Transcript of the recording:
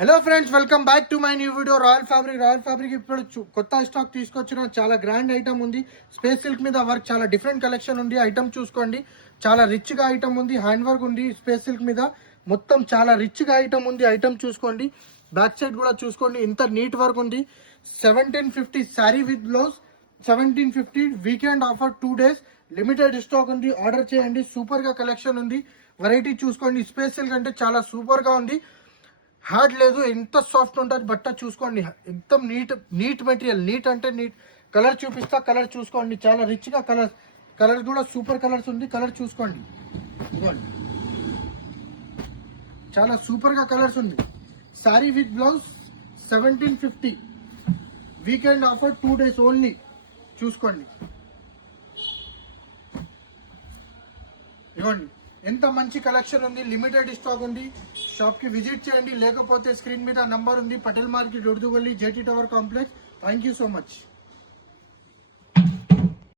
Hello friends, welcome back to my new video. Royal fabric ఇప్పుడు కొత్త stock తీసుకొచ్చిన చాలా గ్రాండ్ ఐటమ్ ఉంది. స్పేస్ సిల్క్ మీద వర్క్ చాలా డిఫరెంట్ కలెక్షన్ ఉంది. ఐటమ్ చూసుకోండి, చాలా రిచ్ గా ఐటమ్ ఉంది. హ్యాండ్ వర్క్ ఉంది. స్పేస్ సిల్క్ మీద మొత్తం చాలా రిచ్ గా ఐటమ్ ఉంది. ఐటమ్ చూసుకోండి, బ్యాక్ సైడ్ కూడా చూసుకోండి, ఇంత నీట్ వర్క్ ఉంది. 1750 sari with blouse, 1750 weekend offer 2 days limited stock ఉంది. ఆర్డర్ చేయండి. సూపర్ గా కలెక్షన్ ఉంది. వెరైటీ చూసుకోండి. స్పేస్ సిల్క్ అంటే చాలా సూపర్ గా ఉంది. హార్డ్ లేదు, ఎంత సాఫ్ట్ ఉంటుంది బట్ట చూసుకోండి. एकदम నీట్ మెటీరియల్. నీట్ అంటే నీట్. కలర్ చూపిస్తా, కలర్ చూసుకోండి. చాలా రిచ్ గా కలర్ కూడా సూపర్ కలర్స్ ఉంది. కలర్ చూసుకోండి, ఇదిగోండి, చాలా సూపర్ గా కలర్స్ ఉంది. Sari with blouse 1750 weekend offer 2 days only. చూసుకోండి, ఇదిగోండి, ఎంత మంచి కలెక్షన్ ఉంది. లిమిటెడ్ స్టాక్ ఉంది. షాప్ కి విజిట్ చేయండి, లేకపోతే స్క్రీన్ మీద నంబర్ ఉంది. Patel market, Urdugalli, JT tower complex. Thank you so much.